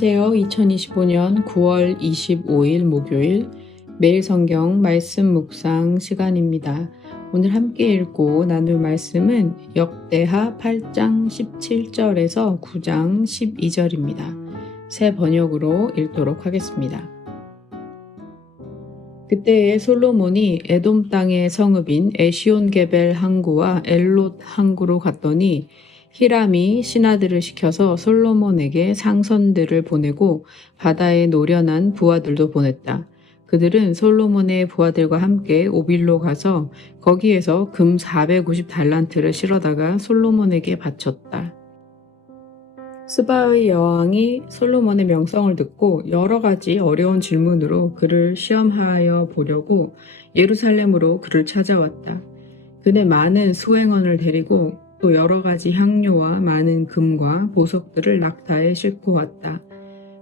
안녕하세요. 2025년 9월 25일 목요일 매일 성경 말씀 묵상 시간입니다. 오늘 함께 읽고 나눌 말씀은 역대하 8장 17절에서 9장 12절입니다. 새 번역으로 읽도록 하겠습니다. 그때에 솔로몬이 에돔 땅의 성읍인 에시온게벨 항구와 엘롯 항구로 갔더니 히람이 신하들을 시켜서 솔로몬에게 상선들을 보내고 바다에 노련한 부하들도 보냈다. 그들은 솔로몬의 부하들과 함께 오빌로 가서 거기에서 금 450달란트를 실어다가 솔로몬에게 바쳤다. 스바의 여왕이 솔로몬의 명성을 듣고 여러 가지 어려운 질문으로 그를 시험하여 보려고 예루살렘으로 그를 찾아왔다. 그는 많은 수행원을 데리고 또 여러 가지 향료와 많은 금과 보석들을 낙타에 싣고 왔다.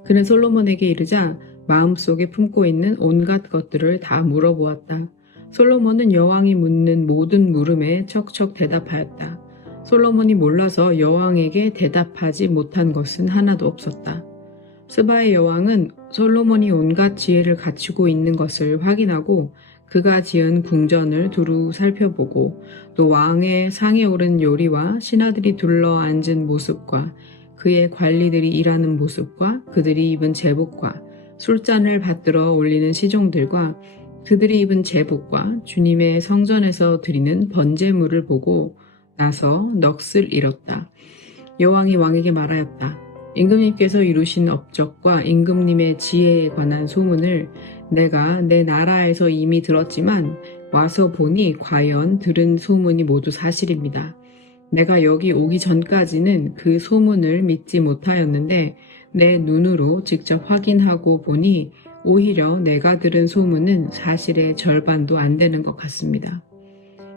그는 솔로몬에게 이르자 마음속에 품고 있는 온갖 것들을 다 물어보았다. 솔로몬은 여왕이 묻는 모든 물음에 척척 대답하였다. 솔로몬이 몰라서 여왕에게 대답하지 못한 것은 하나도 없었다. 스바의 여왕은 솔로몬이 온갖 지혜를 갖추고 있는 것을 확인하고 그가 지은 궁전을 두루 살펴보고 또 왕의 상에 오른 요리와 신하들이 둘러앉은 모습과 그의 관리들이 일하는 모습과 그들이 입은 제복과 술잔을 받들어 올리는 시종들과 그들이 입은 제복과 주님의 성전에서 드리는 번제물을 보고 나서 넋을 잃었다. 여왕이 왕에게 말하였다. 임금님께서 이루신 업적과 임금님의 지혜에 관한 소문을 내가 내 나라에서 이미 들었지만 와서 보니 과연 들은 소문이 모두 사실입니다. 내가 여기 오기 전까지는 그 소문을 믿지 못하였는데 내 눈으로 직접 확인하고 보니 오히려 내가 들은 소문은 사실의 절반도 안 되는 것 같습니다.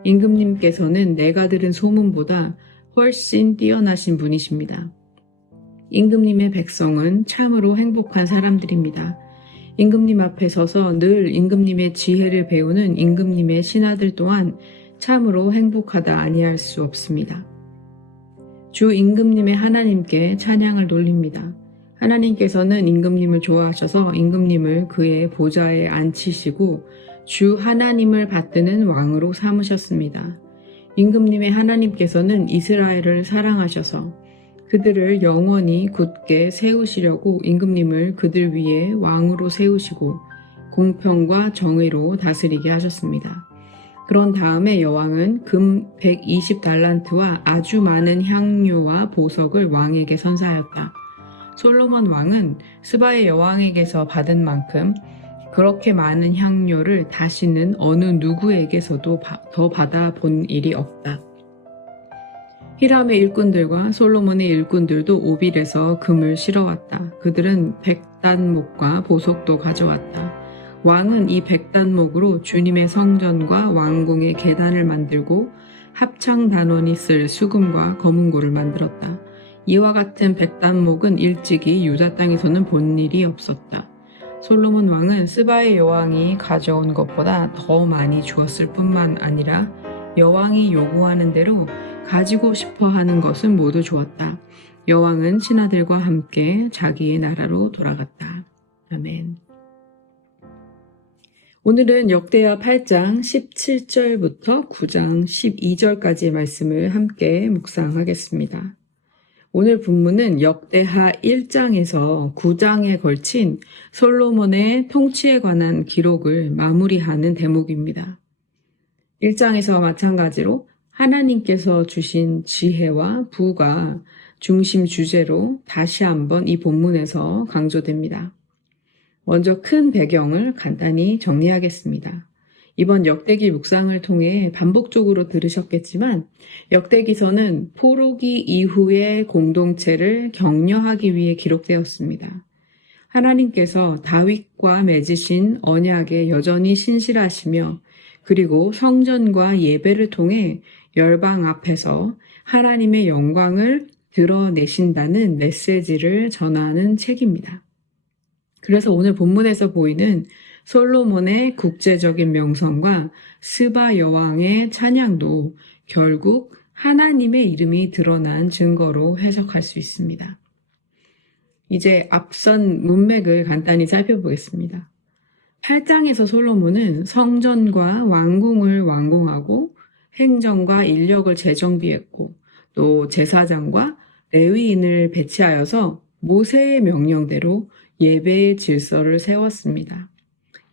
임금님께서는 내가 들은 소문보다 훨씬 뛰어나신 분이십니다. 임금님의 백성은 참으로 행복한 사람들입니다. 임금님 앞에 서서 늘 임금님의 지혜를 배우는 임금님의 신하들 또한 참으로 행복하다 아니할 수 없습니다. 주 임금님의 하나님께 찬양을 돌립니다. 하나님께서는 임금님을 좋아하셔서 임금님을 그의 보좌에 앉히시고 주 하나님을 받드는 왕으로 삼으셨습니다. 임금님의 하나님께서는 이스라엘을 사랑하셔서 그들을 영원히 굳게 세우시려고 임금님을 그들 위에 왕으로 세우시고 공평과 정의로 다스리게 하셨습니다. 그런 다음에 여왕은 금 120달란트와 아주 많은 향료와 보석을 왕에게 선사하였다. 솔로몬 왕은 스바의 여왕에게서 받은 만큼 그렇게 많은 향료를 다시는 어느 누구에게서도 더 받아본 일이 없다. 히람의 일꾼들과 솔로몬의 일꾼들도 오빌에서 금을 실어왔다. 그들은 100단목과 보석도 가져왔다. 왕은 이 100단목으로 주님의 성전과 왕궁의 계단을 만들고 합창단원이 쓸 수금과 거문고를 만들었다. 이와 같은 100단목은 일찍이 유다 땅에서는 본 일이 없었다. 솔로몬 왕은 스바의 여왕이 가져온 것보다 더 많이 주었을 뿐만 아니라 여왕이 요구하는 대로 가지고 싶어 하는 것은 모두 주었다. 여왕은 신하들과 함께 자기의 나라로 돌아갔다. 아멘. 오늘은 역대하 8장 17절부터 9장 12절까지의 말씀을 함께 묵상하겠습니다. 오늘 본문은 역대하 1장에서 9장에 걸친 솔로몬의 통치에 관한 기록을 마무리하는 대목입니다. 1장에서와 마찬가지로 하나님께서 주신 지혜와 부가 중심 주제로 다시 한번 이 본문에서 강조됩니다. 먼저 큰 배경을 간단히 정리하겠습니다. 이번 역대기 묵상을 통해 반복적으로 들으셨겠지만 역대기서는 포로기 이후의 공동체를 격려하기 위해 기록되었습니다. 하나님께서 다윗과 맺으신 언약에 여전히 신실하시며 그리고 성전과 예배를 통해 열방 앞에서 하나님의 영광을 드러내신다는 메시지를 전하는 책입니다. 그래서 오늘 본문에서 보이는 솔로몬의 국제적인 명성과 스바 여왕의 찬양도 결국 하나님의 이름이 드러난 증거로 해석할 수 있습니다. 이제 앞선 문맥을 간단히 살펴보겠습니다. 8장에서 솔로몬은 성전과 왕궁을 완공하고 행정과 인력을 재정비했고 또 제사장과 레위인을 배치하여서 모세의 명령대로 예배의 질서를 세웠습니다.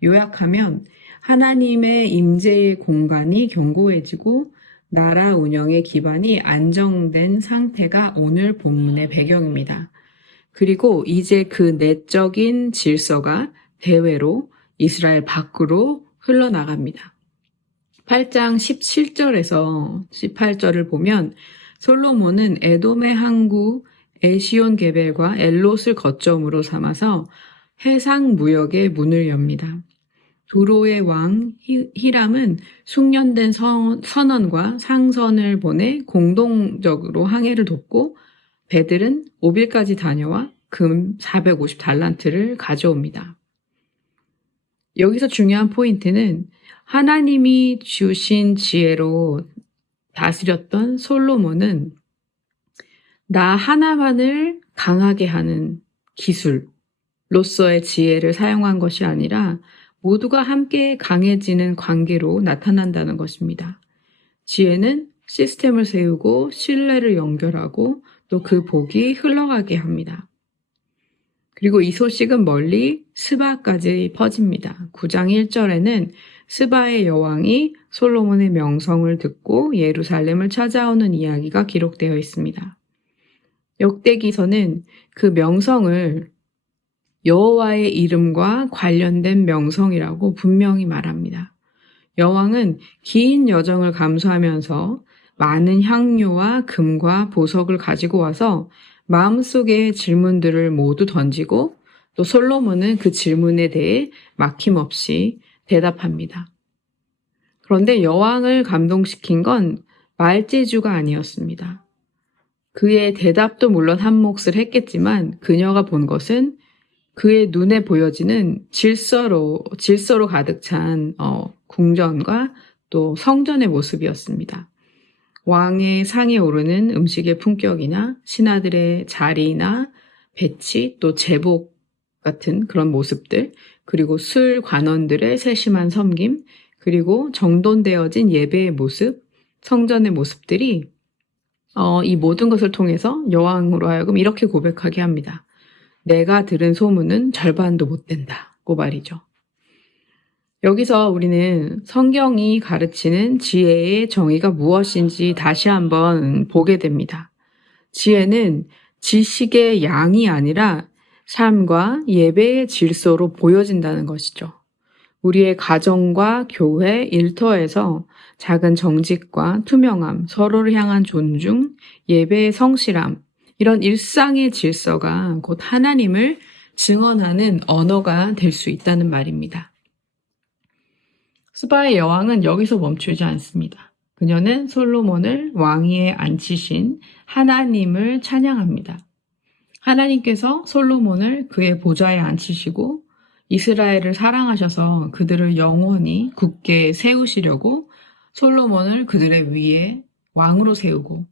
요약하면 하나님의 임재의 공간이 견고해지고 나라 운영의 기반이 안정된 상태가 오늘 본문의 배경입니다. 그리고 이제 그 내적인 질서가 대외로 이스라엘 밖으로 흘러나갑니다. 8장 17절에서 18절을 보면 솔로몬은 에돔의 항구 에시온 게벨과 엘롯을 거점으로 삼아서 해상 무역의 문을 엽니다. 두로의 왕 히람은 숙련된 선원과 상선을 보내 공동적으로 항해를 돕고 배들은 오빌까지 다녀와 금 450달란트를 가져옵니다. 여기서 중요한 포인트는 하나님이 주신 지혜로 다스렸던 솔로몬은 나 하나만을 강하게 하는 기술로서의 지혜를 사용한 것이 아니라 모두가 함께 강해지는 관계로 나타난다는 것입니다. 지혜는 시스템을 세우고 신뢰를 연결하고 또 그 복이 흘러가게 합니다. 그리고 이 소식은 멀리 스바까지 퍼집니다. 9장 1절에는 스바의 여왕이 솔로몬의 명성을 듣고 예루살렘을 찾아오는 이야기가 기록되어 있습니다. 역대기서는 그 명성을 여호와의 이름과 관련된 명성이라고 분명히 말합니다. 여왕은 긴 여정을 감수하면서 많은 향료와 금과 보석을 가지고 와서 마음속의 질문들을 모두 던지고 또 솔로몬은 그 질문에 대해 막힘없이 대답합니다. 그런데 여왕을 감동시킨 건 말재주가 아니었습니다. 그의 대답도 물론 한 몫을 했겠지만 그녀가 본 것은 그의 눈에 보여지는 질서로 가득 찬 궁전과 또 성전의 모습이었습니다. 왕의 상에 오르는 음식의 품격이나 신하들의 자리나 배치 또 제복 같은 그런 모습들, 그리고 술 관원들의 세심한 섬김, 그리고 정돈되어진 예배의 모습, 성전의 모습들이 이 모든 것을 통해서 여왕으로 하여금 이렇게 고백하게 합니다. 내가 들은 소문은 절반도 못 된다고 말이죠. 여기서 우리는 성경이 가르치는 지혜의 정의가 무엇인지 다시 한번 보게 됩니다. 지혜는 지식의 양이 아니라 삶과 예배의 질서로 보여진다는 것이죠. 우리의 가정과 교회, 일터에서 작은 정직과 투명함, 서로를 향한 존중, 예배의 성실함, 이런 일상의 질서가 곧 하나님을 증언하는 언어가 될 수 있다는 말입니다. 스바의 여왕은 여기서 멈추지 않습니다. 그녀는 솔로몬을 왕위에 앉히신 하나님을 찬양합니다. 하나님께서 솔로몬을 그의 보좌에 앉히시고 이스라엘을 사랑하셔서 그들을 영원히 굳게 세우시려고 솔로몬을 그들의 위에 왕으로 세우고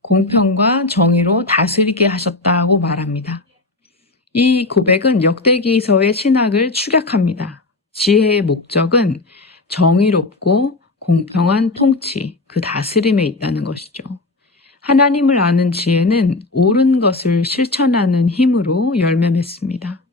공평과 정의로 다스리게 하셨다고 말합니다. 이 고백은 역대기서의 신학을 축약합니다. 지혜의 목적은 정의롭고 공평한 통치, 그 다스림에 있다는 것이죠. 하나님을 아는 지혜는 옳은 것을 실천하는 힘으로 열매 맺습니다.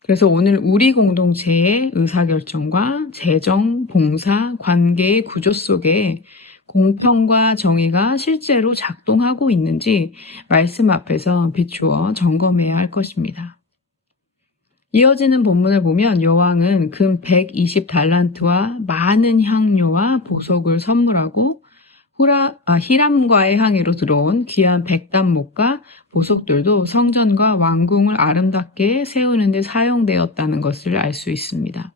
그래서 오늘 우리 공동체의 의사결정과 재정, 봉사, 관계의 구조 속에 공평과 정의가 실제로 작동하고 있는지 말씀 앞에서 비추어 점검해야 할 것입니다. 이어지는 본문을 보면 여왕은 금 120달란트와 많은 향료와 보석을 선물하고 히람과의 항해로 들어온 귀한 백단목과 보석들도 성전과 왕궁을 아름답게 세우는 데 사용되었다는 것을 알 수 있습니다.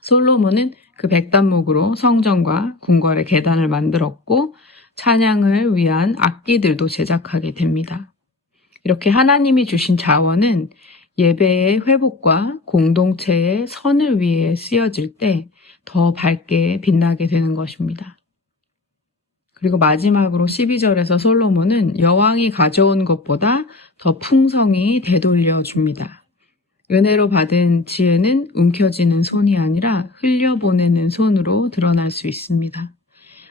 솔로몬은 그 백단목으로 성전과 궁궐의 계단을 만들었고 찬양을 위한 악기들도 제작하게 됩니다. 이렇게 하나님이 주신 자원은 예배의 회복과 공동체의 선을 위해 쓰여질 때 더 밝게 빛나게 되는 것입니다. 그리고 마지막으로 12절에서 솔로몬은 여왕이 가져온 것보다 더 풍성히 되돌려 줍니다. 은혜로 받은 지혜는 움켜쥐는 손이 아니라 흘려보내는 손으로 드러날 수 있습니다.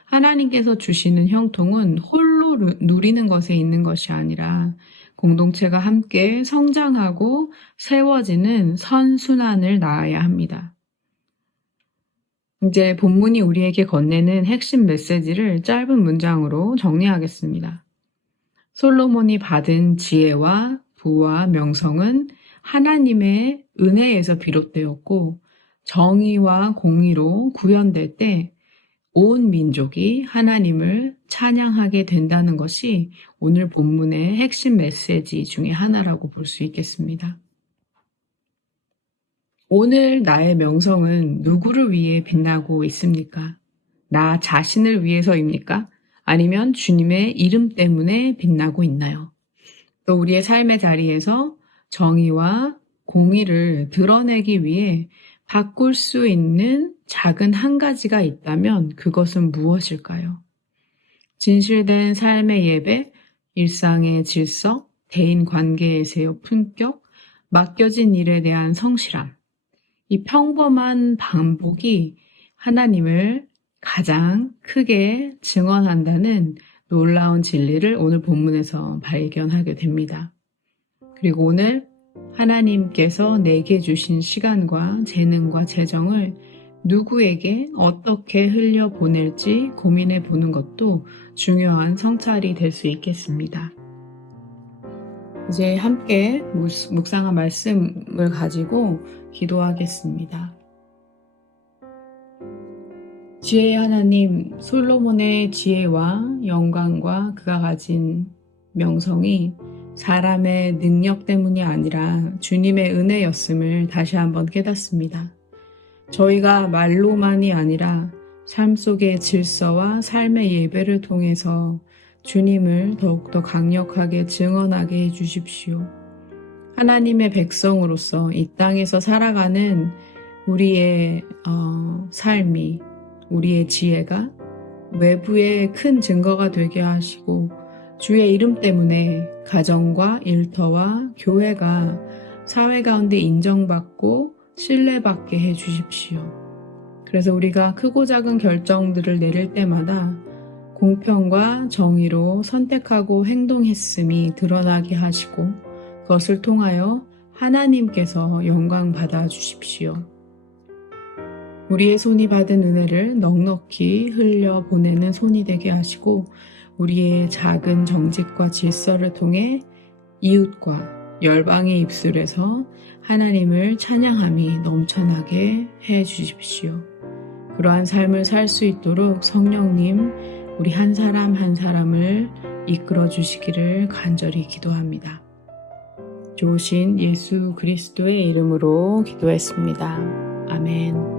하나님께서 주시는 형통은 홀로 누리는 것에 있는 것이 아니라 공동체가 함께 성장하고 세워지는 선순환을 낳아야 합니다. 이제 본문이 우리에게 건네는 핵심 메시지를 짧은 문장으로 정리하겠습니다. 솔로몬이 받은 지혜와 부와 명성은 하나님의 은혜에서 비롯되었고 정의와 공의로 구현될 때 온 민족이 하나님을 찬양하게 된다는 것이 오늘 본문의 핵심 메시지 중에 하나라고 볼 수 있겠습니다. 오늘 나의 명성은 누구를 위해 빛나고 있습니까? 나 자신을 위해서입니까? 아니면 주님의 이름 때문에 빛나고 있나요? 또 우리의 삶의 자리에서 정의와 공의를 드러내기 위해 바꿀 수 있는 작은 한 가지가 있다면 그것은 무엇일까요? 진실된 삶의 예배, 일상의 질서, 대인 관계에서의 품격, 맡겨진 일에 대한 성실함. 이 평범한 반복이 하나님을 가장 크게 증언한다는 놀라운 진리를 오늘 본문에서 발견하게 됩니다. 그리고 오늘 하나님께서 내게 주신 시간과 재능과 재정을 누구에게 어떻게 흘려보낼지 고민해 보는 것도 중요한 성찰이 될 수 있겠습니다. 이제 함께 묵상한 말씀을 가지고 기도하겠습니다. 지혜의 하나님, 솔로몬의 지혜와 영광과 그가 가진 명성이 사람의 능력 때문이 아니라 주님의 은혜였음을 다시 한번 깨닫습니다. 저희가 말로만이 아니라 삶 속의 질서와 삶의 예배를 통해서 주님을 더욱더 강력하게 증언하게 해주십시오. 하나님의 백성으로서 이 땅에서 살아가는 우리의 삶이, 우리의 지혜가 외부의 큰 증거가 되게 하시고 주의 이름 때문에 가정과 일터와 교회가 사회 가운데 인정받고 신뢰받게 해주십시오. 그래서 우리가 크고 작은 결정들을 내릴 때마다 공평과 정의로 선택하고 행동했음이 드러나게 하시고 그것을 통하여 하나님께서 영광 받아 주십시오. 우리의 손이 받은 은혜를 넉넉히 흘려보내는 손이 되게 하시고 우리의 작은 정직과 질서를 통해 이웃과 열방의 입술에서 하나님을 찬양함이 넘쳐나게 해 주십시오. 그러한 삶을 살 수 있도록 성령님, 우리 한 사람 한 사람을 이끌어 주시기를 간절히 기도합니다. 좋으신 예수 그리스도의 이름으로 기도했습니다. 아멘.